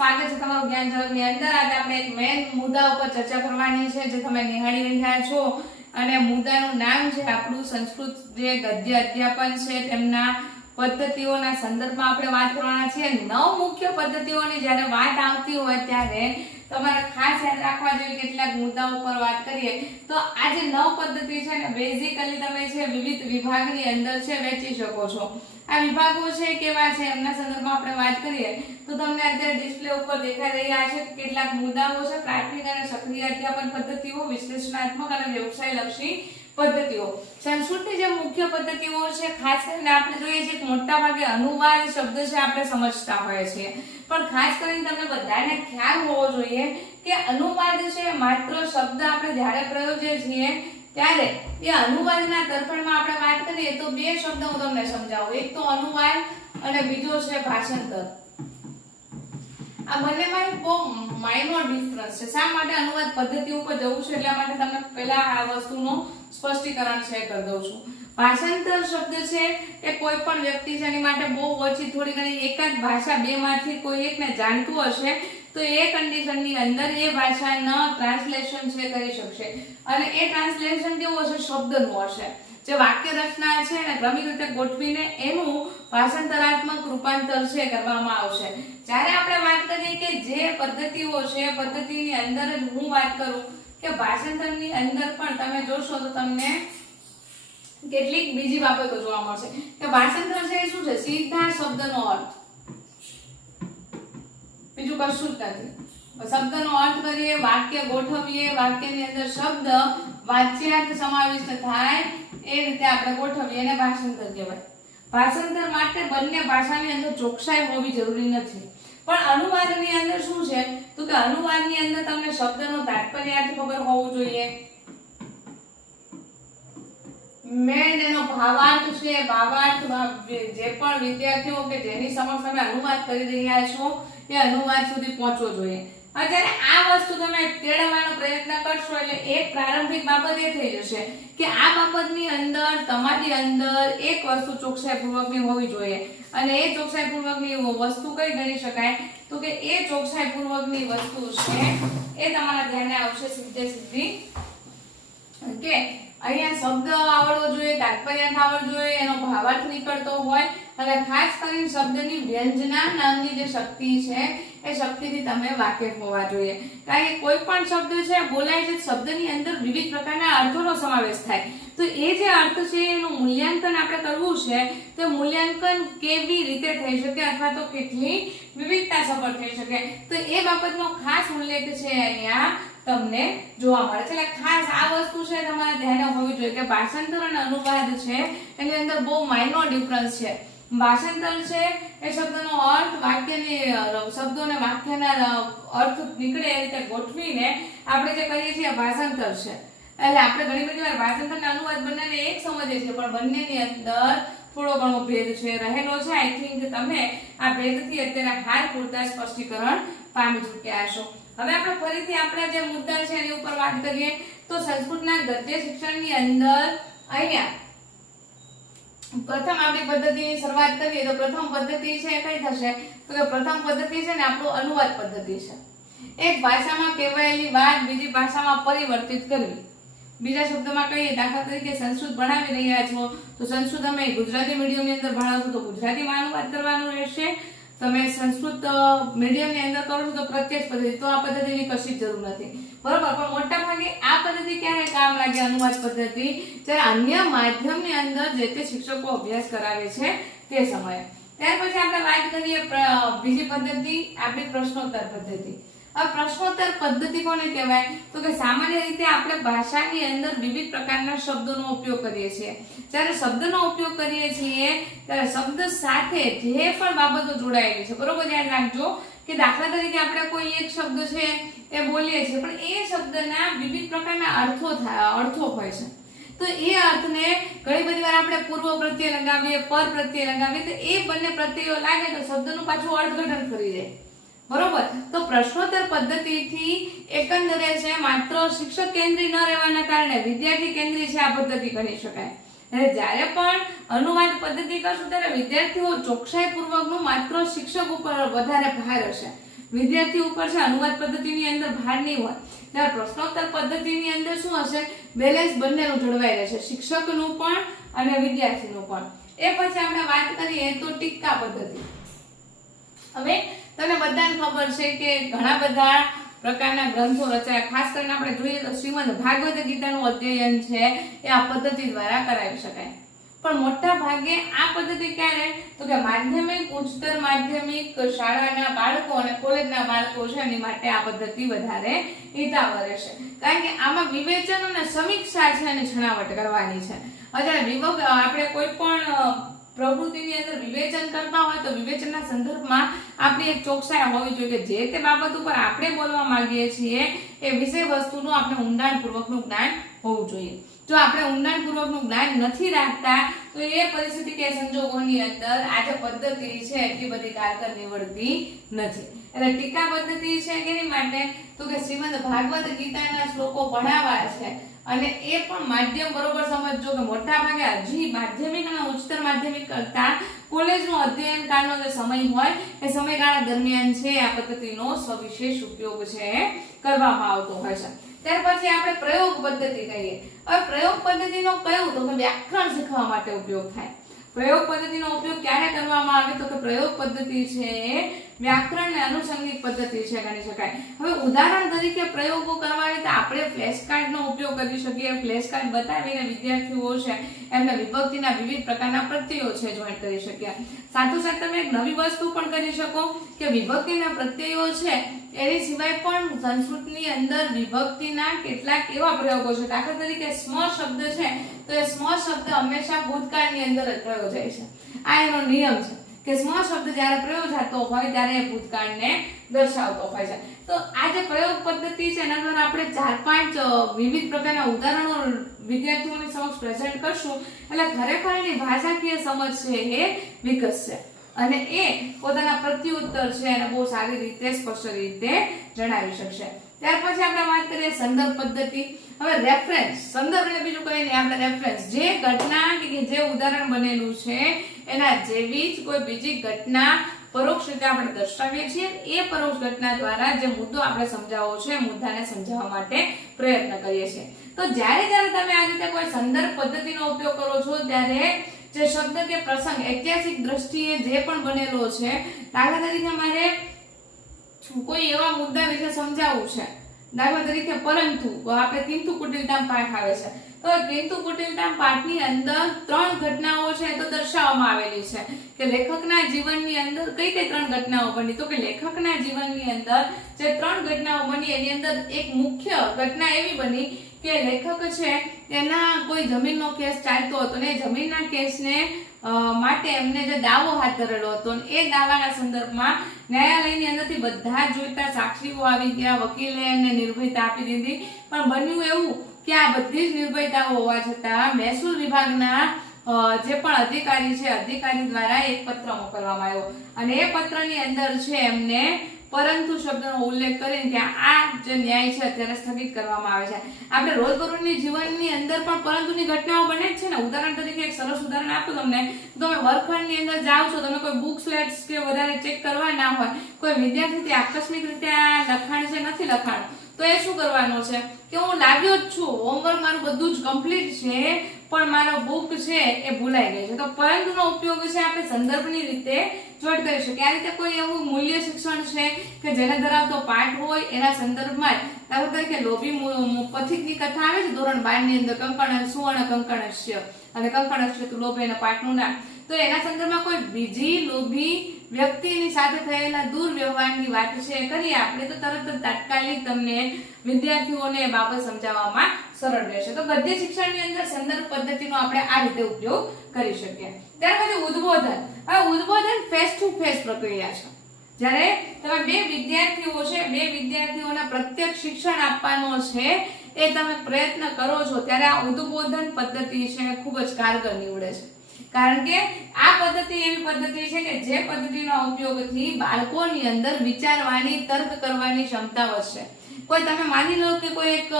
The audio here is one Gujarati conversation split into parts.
સ્વાગત છે તમારું જ્ઞાન જગતની અંદર। આજે આપણે એક મેઇન મુદ્દા ઉપર ચર્ચા કરવાની છે, જે તમે નિહાળી રહ્યા છો, અને મુદ્દાનું નામ છે આપણું સંસ્કૃત જે ગદ્ય અધ્યાપન છે તેમના પદ્ધતિઓના સંદર્ભમાં આપણે વાત કરવાના છીએ। 9 મુખ્ય પદ્ધતિઓની જ્યારે વાત આવતી હોય ત્યારે તમારે ખાસ યાદ રાખવા જોઈએ કેટલાક મુદ્દાઓ પર વાત કરીએ તો આ જે 9 પદ્ધતિ છે ને બેઝિકલી તમે છે વિવિધ વિભાગની અંદર છે વહેંચી શકો છો। આ વિભાગો છે કેવા છે એમના સંદર્ભમાં આપણે વાત કરીએ તો તમને અત્યારે ડિસ્પ્લે ઉપર દેખાઈ રહ્યા છે કેટલાક મુદ્દાઓ છે। પ્રાથમિક અને સક્રિય અધ્યાપન પદ્ધતિઓ, વિશ્લેષણાત્મક અને વ્યવસાયલક્ષી પદ્ધતિઓ। સંસ્કૃતની જે મુખ્ય પદ્ધતિઓ છે ખાસ કરીને આપણે જોઈએ છીએ કે મોટા ભાગે અનુવાદ શબ્દ છે આપણે સમજતા હોઈએ છીએ, પણ ખાસ કરીને તમને બધાને ખ્યાલ હોવો જોઈએ કે અનુવાદ છે માત્ર શબ્દ આપણે જ્યારે પ્રયોજીએ છીએ ત્યારે એ અનુવાદના તરફેણમાં આપણે વાત કરીએ તો બે શબ્દ હું તમને સમજાવું। એક તો અનુવાદ અને બીજો છે ભાષાંતર। આ બંનેમાં એક બહુ માઇનોર ડિફરન્સ છે। શા માટે અનુવાદ પદ્ધતિ ઉપર જવું છે એટલા માટે તમને પહેલા આ વસ્તુનું સ્પષ્ટીકરણ શેર કરી દઉં છું। ભાષાંતર શબ્દ છે એ કોઈ પણ વ્યક્તિ છે એની માટે બહુ ઓછી થોડી ઘણી એકાદ ભાષા બેમાંથી કોઈ એકને જાણતું હશે તો એ કન્ડિશનની અંદર એ ભાષાનો ટ્રાન્સલેશન છે કરી શકશે, અને એ ટ્રાન્સલેશન કેવું હશે? શબ્દનું હશે। જે વાક્ય રચના છે ને ક્રમિક રીતે ગોઠવીને એનું ભાષાંતરાત્મક રૂપાંતર છે કરવામાં આવશે। જ્યારે આપણે વાત કરીએ કે જે પદ્ધતિઓ છે પદ્ધતિની અંદર જ હું વાત કરું કે ભાષાંતરની અંદર પણ તમે જોશો તો તમને કેટલીક બીજી બાબતો જોવા મળશે કે ભાષાંતર છે શું છે? સીધા શબ્દનો અર્થ, બીજું કશું જ નથી। શબ્દનો અર્થ કરીએ, વાક્ય ગોઠવીએ, વાક્યની અંદર શબ્દ વાચ્યાર્થ સમાવિષ્ટ થાય એ રીતે આપણે ગોઠવીએ એને ભાષાંતર કહેવાય। ભાષાંતર માટે બંને ભાષાની અંદર ચોકસાઈ હોવી જરૂરી નથી, પણ અનુવાદની અંદર શું છે તો કે અનુવાદની અંદર તમને શબ્દનો તાત્પર્યાર્થ ખબર હોવું જોઈએ, મેન એનો ભાવાર્થ છે, ભાવાર્થ જે પણ વિદ્યાર્થીઓ કે જેની સમક્ષ તમે અનુવાદ કરી રહ્યા છો એ અનુવાદ સુધી પહોંચવો જોઈએ। જ્યારે આ વસ્તુ તમે કેળવવાનો પ્રયત્ન કરશો એટલે એક પ્રારંભિક બાબત એ થઈ જશે કે આ બાબતની અંદર તમારી અંદર એક વસ્તુ ચોકસાઈપૂર્વકની હોવી જોઈએ, અને એ ચોકસાઈપૂર્વકની વસ્તુ કઈ ગણી શકાય તો કે એ ચોકસાઈપૂર્વકની વસ્તુ છે એ તમારા ધ્યાને આવશે સીધી કે અહીંયા શબ્દ આવડવો જોઈએ, તાત્પર્યાર્થ આવડવો જોઈએ, એનો ભાવાર્થ નીકળતો હોય, અને ખાસ કરીને શબ્દની વ્યંજના નામની જે શક્તિ છે એ શક્તિથી તમે વાકેફ હોવા જોઈએ। કારણ કે કોઈ પણ શબ્દ છે બોલાય છે, શબ્દની અંદર વિવિધ પ્રકારના અર્થોનો સમાવેશ થાય, તો એ જે અર્થ છે એનું મૂલ્યાંકન આપણે કરવું છે તો મૂલ્યાંકન કેવી રીતે થઈ શકે અથવા તો કેટલી વિવિધતા સફળ થઈ શકે તો એ બાબતનો ખાસ ઉલ્લેખ છે અહીંયા તમને જોવા મળે છે। એટલે ખાસ આ વસ્તુ છે તમારે ધ્યાને હોવી જોઈએ કે ભાષાંતર અને અનુવાદ છે એની અંદર બહુ માઇનોર ડિફરન્સ છે। ભાષાંતર છે એ શબ્દનો અર્થ વાક્યની શબ્દોને વાક્યના અર્થ નીકળે એ રીતે ગોઠવીને આપણે જે કરીએ છીએ ભાષાંતર છે। એટલે આપણે ઘણી બધી વાર ભાષાંતર અને અનુવાદ બંનેને એક સમજીએ છીએ, પણ બંનેની અંદર થોડો ઘણો ભેદ છે રહેલો છે। આઈ થિંક તમે આ ભેદથી અત્યારે હાલ પૂરતા સ્પષ્ટીકરણ પામી ચૂક્યા હશો। હવે આપણે ફરીથી આપણા જે મુદ્દા છે એની ઉપર વાત કરીએ તો સંસ્કૃતના ગદ્ય શિક્ષણની અંદર અહીંયા પ્રથમ આપણી પદ્ધતિની શરૂઆત કરીએ તો પ્રથમ પદ્ધતિ છે કઈ થશે તો કે પ્રથમ પદ્ધતિ છે ને આપણું અનુવાદ પદ્ધતિ છે। એક ભાષામાં કહેવાયેલી વાત બીજી ભાષામાં પરિવર્તિત કરવી। બીજા શબ્દોમાં કહીએ દાખલા તરીકે સંસ્કૃત ભણાવી રહ્યા છો તો સંસ્કૃત અમે ગુજરાતી મીડિયમની અંદર ભણાવશો તો ગુજરાતીમાં અનુવાદ કરવાનું રહેશે, તમે સંસ્કૃત મીડિયમની અંદર કરો છો તો પ્રત્યક્ષ પદ્ધતિ, તો આ પદ્ધતિની કશી જ જરૂર નથી, બરોબર। પણ મોટા ભાગે આ પદ્ધતિ ક્યારે કામ લાગે? અનુવાદ પદ્ધતિ જ્યારે અન્ય માધ્યમની અંદર જે તે શિક્ષકો અભ્યાસ કરાવે છે તે સમયે। ત્યાર પછી આપણે વાત કરીએ બીજી પદ્ધતિ આપણી પ્રશ્નોત્તર પદ્ધતિ। આ પ્રશ્નોત્તર પદ્ધતિ કોને કહેવાય તો કે સામાન્ય રીતે આપણે ભાષાની અંદર વિવિધ પ્રકારના શબ્દોનો ઉપયોગ કરીએ છીએ। જ્યારે શબ્દનો ઉપયોગ કરીએ છીએ ત્યારે શબ્દ સાથે જે પણ બાબતો જોડાયેલી છે, બરોબર, ધ્યાન રાખજો કે દાખલા તરીકે આપણે કોઈ એક શબ્દ છે એ બોલીએ છીએ પણ એ શબ્દના વિવિધ પ્રકારના અર્થો હોય છે, તો એ અર્થને ઘણી બધી વાર આપણે પૂર્વ પ્રત્યય લગાવીએ, પર પ્રત્યય લગાવીએ તો એ બંને પ્રત્યયો લાગે તો શબ્દનું પાછું અર્થઘટન કરી જાય, બરોબર। તો પ્રશ્નોત્તર પદ્ધતિથી એકંદરે છે માત્ર શિક્ષક કેન્દ્રી ન રહેવાના કારણે વિદ્યાર્થી કેન્દ્રી છે આ પદ્ધતિ કરી શકાય। જ્યારે પણ અનુવાદ પદ્ધતિ કરશું ત્યારે વિદ્યાર્થીઓ ચોકસાઈ પૂર્વકનું માત્ર શિક્ષક ઉપર વધારે ભાર હશે, વિદ્યાર્થી ઉપર છે અનુવાદ પદ્ધતિની અંદર ભાર નહીં હોય, ત્યારે પ્રશ્નોત્તર પદ્ધતિની અંદર શું હશે, બેલેન્સ બંનેનું જળવાઈ રહેશે, શિક્ષકનું પણ અને વિદ્યાર્થીનું પણ. એ પછી આપણે વાત કરીએ તો ટીકા પદ્ધતિ. હવે તમને બધાને ખબર છે કે ઘણા બધા પ્રકારના ગ્રંથો રચાયા, ખાસ કરીને આપણે જોઈએ તો શ્રીમદ ભાગવત ગીતાનું અધ્યયન છે એ આ પદ્ધતિ દ્વારા કરાવી શકાય. પણ મોટા ભાગે આ પદ્ધતિ ક્યારે, તો કે માધ્યમિક, ઉચ્ચતર માધ્યમિક શાળાના બાળકો અને કોલેજના બાળકો છે એની માટે આ પદ્ધતિ વધારે હિતાવહ રહેશે, કારણ કે આમાં વિવેચન અને સમીક્ષા છે એની છણાવટ કરવાની છે. અત્યારે આપણે કોઈ પણ પ્રવૃત્તિની અંદર વિવેચન કરતા હોય તો વિવેચનના સંદર્ભમાં આપણી એક ચોકસાઈ હોવી જોઈએ કે જે તે બાબત ઉપર આપણે બોલવા માંગીએ છીએ એ વિષય વસ્તુનું આપણે ઊંડાણપૂર્વકનું જ્ઞાન હોવું જોઈએ. જો આપણે ઊંડાણપૂર્વકનું જ્ઞાન નથી રાખતા તો એ પરિસ્થિતિ કે સંજોગોની અંદર આ જે પદ્ધતિ છે એટલી બધી કારગર નીવડતી નથી. એટલે ટીકા પદ્ધતિ છે કેની માટે, તો કે શ્રીમદ ભાગવત ગીતાના શ્લોકો ભણાવવા છે અને એ પણ માધ્યમ બરોબર સમજજો કે મોટા ભાગે હજી માધ્યમિક અને ઉચ્ચતર માધ્યમિક કરતા કોલેજનો અધ્યયન કાળનો જે સમય હોય એ સમયગાળા દરમિયાન છે આ પદ્ધતિનો સવિશેષ ઉપયોગ છે કરવામાં આવતો હોય છે. ત્યાર પછી આપણે પ્રયોગ પદ્ધતિ કહીએ. હવે પ્રયોગ પદ્ધતિનો કયું, તો કે વ્યાકરણ શીખવા માટે ઉપયોગ થાય. પ્રયોગ પદ્ધતિનો ઉપયોગ ક્યારે કરવામાં આવે, તો કે પ્રયોગ પદ્ધતિ છે વ્યાકરણ ને આનુષંગિક પદ્ધતિ છે ગણી શકાય. હવે ઉદાહરણ તરીકે પ્રયોગો કરવા હોય તો આપણે ફ્લેશ કાર્ડનો ઉપયોગ કરી શકીએ. ફ્લેશ કાર્ડ બતાવીને વિદ્યાર્થીઓ છે એમને વિભક્તિના વિવિધ પ્રકારના પ્રત્યયો છે જોઈન્ટ કરી શકીએ. સાથોસાથ તમે એક નવી વસ્તુ પણ કરી શકો કે વિભક્તિના પ્રત્યયો છે એની સિવાય પણ સંસ્કૃતની અંદર વિભક્તિના કેટલાક એવા પ્રયોગો છે. દાખલા તરીકે સ્મ શબ્દ છે તો એ સ્મ શબ્દ હંમેશા ભૂતકાળની અંદર જ પ્રયોજાય છે. આ એનો નિયમ છે કે સ્મ શબ્દ જ્યારે પ્રયોજાતો હોય ત્યારે એ ભૂતકાળને દર્શાવતો હોય છે. તો આ જે પ્રયોગ પદ્ધતિ છે એના દ્વારા આપણે 4-5 વિવિધ પ્રકારના ઉદાહરણો વિદ્યાર્થીઓની સમક્ષ પ્રેઝન્ટ કરશું એટલે ખરેખર એની ભાષાકીય સમજ છે એ વિકસશે અને એ પોતાના પ્રત્યુત્તર છે એને બહુ સારી રીતે સ્પષ્ટ રીતે જણાવી શકશે. ત્યાર પછી આપણે વાત કરીએ સંદર્ભ પદ્ધતિ. હવે રેફરન્સ, સંદર્ભ એટલે બીજું કંઈ નહીં, આપણે રેફરન્સ જે ઘટના કે જે ઉદાહરણ બનેલું છે એના જેવી જ કોઈ બીજી ઘટના પરોક્ષ રીતે આપણે દર્શાવીએ છીએ. એ પરોક્ષ ઘટના દ્વારા જે મુદ્દો આપણે સમજાવવો છે એ મુદ્દાને સમજાવવા માટે પ્રયત્ન કરીએ છીએ. તો જ્યારે તમે આ રીતે કોઈ સંદર્ભ પદ્ધતિનો ઉપયોગ કરો છો ત્યારે જે શબ્દ કે પ્રસંગ ઐતિહાસિક દ્રષ્ટિએ જે પણ બનેલો છે, દાખલા તરીકે મારે કોઈ એવા મુદ્દા વિશે સમજાવવું છે, દાખલા તરીકે પરંતુ આપણે કિંતુ કુટિલતામ પાઠ આવે છે તો કિંતુ કુટિલતામ પાઠની અંદર 3 ઘટનાઓ છે તો દર્શાવવામાં આવેલી છે કે લેખકના જીવનની અંદર કઈ 3 ઘટનાઓ બની, તો કે લેખકના જીવનની અંદર જે 3 ઘટનાઓ બની એની અંદર એક મુખ્ય ઘટના એવી બની કે લેખક છે એના કોઈ જમીનનો કેસ ચાલતો હતો ને જમીનના કેસને માટે એમને જે દાવો હાથ ધરેલો હતો એ દાવાના સંદર્ભમાં ન્યાયાલયની અંદરથી બધા જોઈતા સાક્ષીઓ આવી ગયા, વકીલે એને નિર્ભયતા આપી દીધી. પણ બન્યું એવું કે આ બધી જ નિર્ભયતાઓ હોવા છતાં મહેસૂલ વિભાગના જે પણ અધિકારી છે અધિકારી દ્વારા એક પત્ર મોકલવામાં આવ્યો અને એ પત્રની અંદર છે એમને પરંતુ શબ્દનો ઉલ્લેખ કરીને કે આ જે ન્યાય છે અત્યારે સ્થગિત કરવામાં આવે છે. આપણે રોજબરોજની જીવનની અંદર પણ પરંતુની ઘટનાઓ બને જ છે ને. ઉદાહરણ તરીકે એક સરસ ઉદાહરણ આપું તમને, તમે વર્ગખંડની અંદર જાઓ છો, તમે કોઈ બુક સ્લેટ્સ કે વધારે ચેક કરવા ના હોય, કોઈ વિદ્યાર્થી આકસ્મિક રીતે આ લખાણ છે નથી લખાણ તો એ શું કરવાનું છે કે હું લાવ્યો જ છું, હોમવર્ક મારું બધું જ કમ્પ્લીટ છે પણ મારો બુક છે એ ભૂલાઈ ગઈ છે. તો પરંતુનો ઉપયોગ છે આપણે સંદર્ભની રીતે જોડ કરી શકીએ. આ રીતે કોઈ એવું મૂલ્ય શિક્ષણ છે કે જેને ધરાવતો પાઠ હોય એના સંદર્ભમાં દાખલા તરીકે લોભી પથિકની કથા આવે છે ધોરણ 12 ની અંદર, કંકણ સુવર્ણ કંકણસ્ય અને કંકણસ્ય તો લોભ એના પાઠનું નામ. તો એના સંદર્ભમાં કોઈ બીજી લોભી વ્યક્તિની સાથે થયેલા દુર્વ્યવહારની વાત છે કરીએ આપણે તો તરત જ તાત્કાલિક તમને વિદ્યાર્થીઓને એ બાબત સમજાવવામાં સરળ રહેશે. તો ગદ્ય શિક્ષણની અંદર સંદર્ભ પદ્ધતિનો આપણે આ રીતે ઉપયોગ કરી શકીએ. ત્યાર પછી ઉદ્બોધન. હવે ઉદ્બોધન ફેસ ટુ ફેસ પ્રક્રિયા છે. જ્યારે તમે બે વિદ્યાર્થીઓને પ્રત્યક્ષ શિક્ષણ આપવાનો છે એ તમે પ્રયત્ન કરો છો ત્યારે આ ઉદ્બોધન પદ્ધતિ છે ખૂબ જ કારગર નીવડે છે. કારણ કે આ પદ્ધતિ એવી પદ્ધતિ છે કે જે પદ્ધતિના ઉપયોગથી બાળકોની અંદર વિચારવાની, તર્ક કરવાની ક્ષમતા વધશે. કોઈ તમે માની લો કે કોઈ એક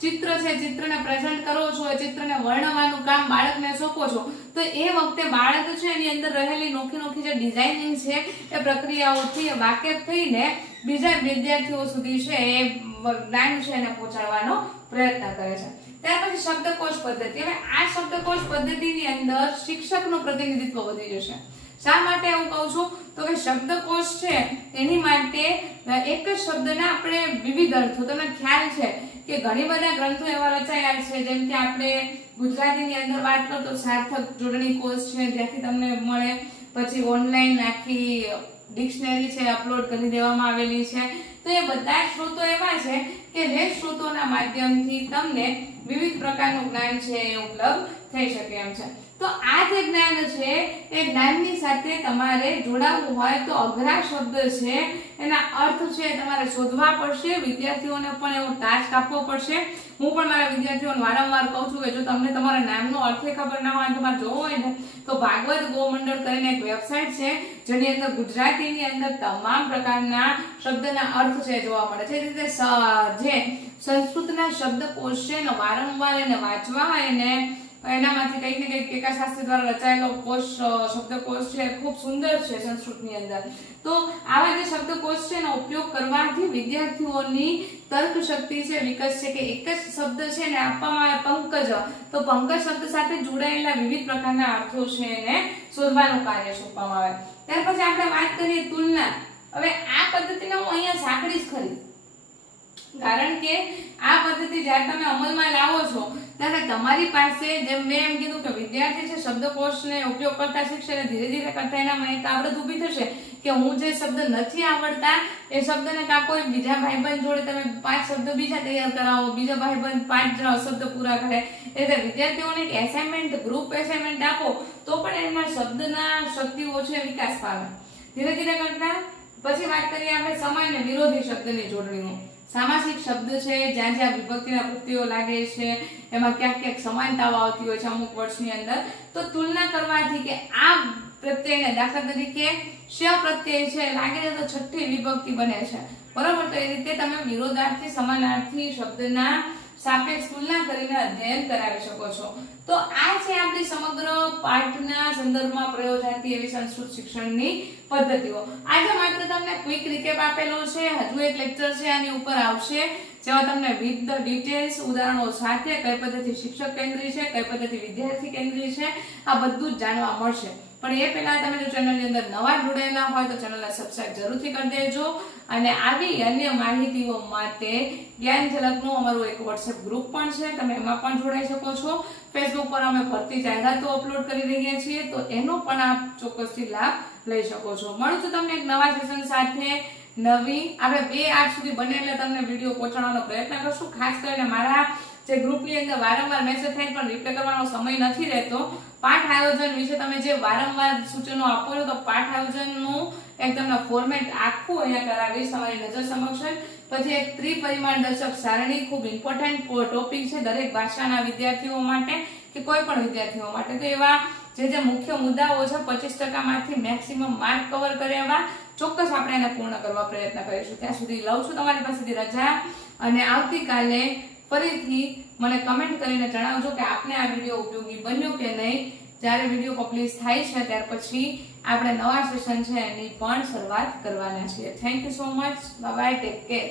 ચિત્ર છે, ચિત્રને પ્રેઝન્ટ કરો છો, ચિત્રને વર્ણવવાનું કામ બાળકને સોંપો છો, તો એ વખતે બાળક છે એની અંદર રહેલી નોખી નોખી જે ડિઝાઇનિંગ છે એ પ્રક્રિયાઓથી વાકેફ થઈને બીજા વિદ્યાર્થીઓ સુધી છે એ જ્ઞાન છે એને પહોંચાડવાનો પ્રયત્ન કરે છે. ત્યાર પછી શબ્દકોશ પદ્ધતિ. હવે આ શબ્દકોશ પદ્ધતિની અંદર શિક્ષકનું પ્રતિનિધિત્વ વધી જશે. શા માટે એવું કહું છું? તો કે શબ્દકોશ છે એની માટે એક જ શબ્દના આપણે વિવિધ અર્થો, તમને ખ્યાલ છે કે ઘણી બધા ગ્રંથો એવા રચાયા છે, જેમ કે આપણે ગુજરાતીની અંદર વાત કરો તો સાર્થક જોડણી કોશ છે, ત્યાંથી તમને મળે. પછી ઓનલાઈન આખી ડિક્શનરી છે અપલોડ કરી દેવામાં આવેલી છે. તો એ બધા સ્ત્રોતો એવા છે કે જે સ્ત્રોતોના માધ્યમથી તમને વિવિધ પ્રકારનું જ્ઞાન છે એ ઉપલબ્ધ થઈ શકે એમ છે. તો આ જે જ્ઞાન છે એ જ્ઞાનની સાથે તમારે જોડાવવું હોય તો અઘરા શબ્દ છે એના અર્થ છે તમારે શોધવા પડશે. વિદ્યાર્થીઓને પણ એવો ટાસ્ક આપવો પડશે. હું પણ મારા વિદ્યાર્થીઓને વારંવાર કહું છું કે જો તમને તમારા નામનો અર્થ ખબર ના હોય, તમારે જોવો હોય ને તો ભાગવત ગોમંડળ કરીને એક વેબસાઇટ છે જેની અંદર ગુજરાતીની અંદર તમામ પ્રકારના શબ્દના અર્થ છે જોવા મળે છે. એ રીતે જે સંસ્કૃતના શબ્દકોશ છે ને વારંવાર એને વાંચવા અને એનામાંથી કંઈક ને કંઈક ટીકાશાસ્ત્રી દ્વારા રચાયેલો કોશ શબ્દકોશ છે ખૂબ સુંદર છે સંસ્કૃતની અંદર. તો આવા જે શબ્દકોશ છે એનો ઉપયોગ કરવાથી વિદ્યાર્થીઓની તર્ક શક્તિ છે વિકસશે. કે એક જ શબ્દ છે ને આપવામાં આવે પંકજ, તો પંકજ શબ્દ સાથે જોડાયેલા વિવિધ પ્રકારના અર્થો છે એને શોધવાનું કાર્ય સોંપવામાં આવે. ત્યાર પછી આપણે વાત કરીએ તુલના. હવે આ પદ્ધતિને હું અહીંયા સાંકળીશ ખરી, કારણ કે આ પદ્ધતિ જ્યારે તમે અમલમાં લાવો છો ત્યારે તમારી પાસે, જેમ મેં એમ કીધું કે વિદ્યાર્થી છે શબ્દકોશને ઉપયોગ કરતા શીખશે અને ધીરે ધીરે કરતા એનામાં એક આવડત ઊભી થશે કે હું જે શબ્દ નથી આવડતા એ શબ્દને કાં કોઈ બીજા ભાઈબંધ જોડે તમે 5 શબ્દ બીજા તૈયાર કરાવો, બીજા ભાઈબંધ 5 શબ્દ પૂરા કરે. એટલે વિદ્યાર્થીઓને એક એસાઇનમેન્ટ, ગ્રુપ એસાઇનમેન્ટ આપો તો પણ એમાં શબ્દના શક્તિઓ છે વિકાસ પામે ધીરે ધીરે કરતા. પછી વાત કરીએ આપણે સમય અને વિરોધી શબ્દની જોડણીનો. સામાસિક શબ્દ છે, જ્યાં જ્યાં વિભક્તિના પ્રત્યયો લાગે છે એમાં ક્યાંક ક્યાંક સમાનતાઓ આવતી હોય છે અમુક વર્ષની અંદર. તો તુલના કરવાથી કે આ પ્રત્યયને, દાખલા તરીકે શ પ્રત્યય છે લાગે છે તો છઠ્ઠી વિભક્તિ બને છે, બરોબર. તો એ રીતે તમે વિરોધાર્થી સમાનાર્થી શબ્દના સાપેક્ષ તુલના કરીને અધ્યયન કરાવી શકો છો. તો આ છે આપણી સમગ્ર પાઠના સંદર્ભમાં પ્રયોજાતી એવી સંસ્કૃત શિક્ષણની પદ્ધતિઓ. આજે માત્ર તમને ક્વિક રિકેપ આપેલો છે, હજુ એક લેક્ચર છે આની ઉપર આવશે જેમાં તમને વિથ ધ ડિટેલ્સ ઉદાહરણો સાથે કઈ પદ્ધતિ શિક્ષક કેન્દ્રી છે, કઈ પદ્ધતિ વિદ્યાર્થી કેન્દ્રી છે, આ બધું જ જાણવા મળશે. પણ એ પહેલા તમે જો ચેનલની અંદર નવા જોડાયેલા હોય તો ચેનલને સબસ્ક્રાઇબ જરૂરથી કરી દેજો. અને આવી અન્ય માહિતીઓ માટે જ્ઞાન ઝલકનું અમારું એક WhatsApp ગ્રુપ પણ છે, તમે એમાં પણ જોડાઈ શકો છો. Facebook પર અમે ભરતી જાહેરાતો અપલોડ કરી રહ્યા છીએ, તો એનો પણ આપ ચોક્કસથી લાભ લઈ શકો છો. મળું છું તમને એક નવા સેશન સાથે. નવી આપણે 2-8 સુધી બને એટલે તમને વિડીયો પહોંચાડવાનો પ્રયત્ન કરશું. ખાસ કરીને મારા જે ગ્રુપની અંદર વારંવાર મેસેજ થાય પણ રિપ્લે કરવાનો સમય નથી રહેતો. પાઠ આયોજન વિશે તમે જે વારંવાર સૂચનો આપો છો, તો પાઠ આયોજનનું એકદમ ફોર્મેટ આખું અહીંયા કરાવીશ તમારી નજર સમક્ષ. પછી એક ત્રિપરિમાણદર્શક સારણી ખૂબ ઇમ્પોર્ટન્ટ ટોપિક છે દરેક ભાષાના વિદ્યાર્થીઓ માટે કે કોઈ પણ વિદ્યાર્થીઓ માટે. તો એવા જે મુખ્ય મુદ્દાઓ છે 25% માંથી મેક્સિમમ માર્ક કવર કરે એવા ચોક્કસ આપણે એને પૂર્ણ કરવા પ્રયત્ન કરીશું. ત્યાં સુધી લઉં છું તમારી પાસેથી રજા, અને આવતીકાલે ફરીથી મને કમેન્ટ કરીને જણાવજો કે આપને આ વિડીયો ઉપયોગી બન્યો કે નહીં. જ્યારે વિડીયો પબ્લિશ થાય છે ત્યાર પછી આપણે નવા સેશન છે એની પણ શરૂઆત કરવાના છીએ. Thank you so much. Bye bye, take care.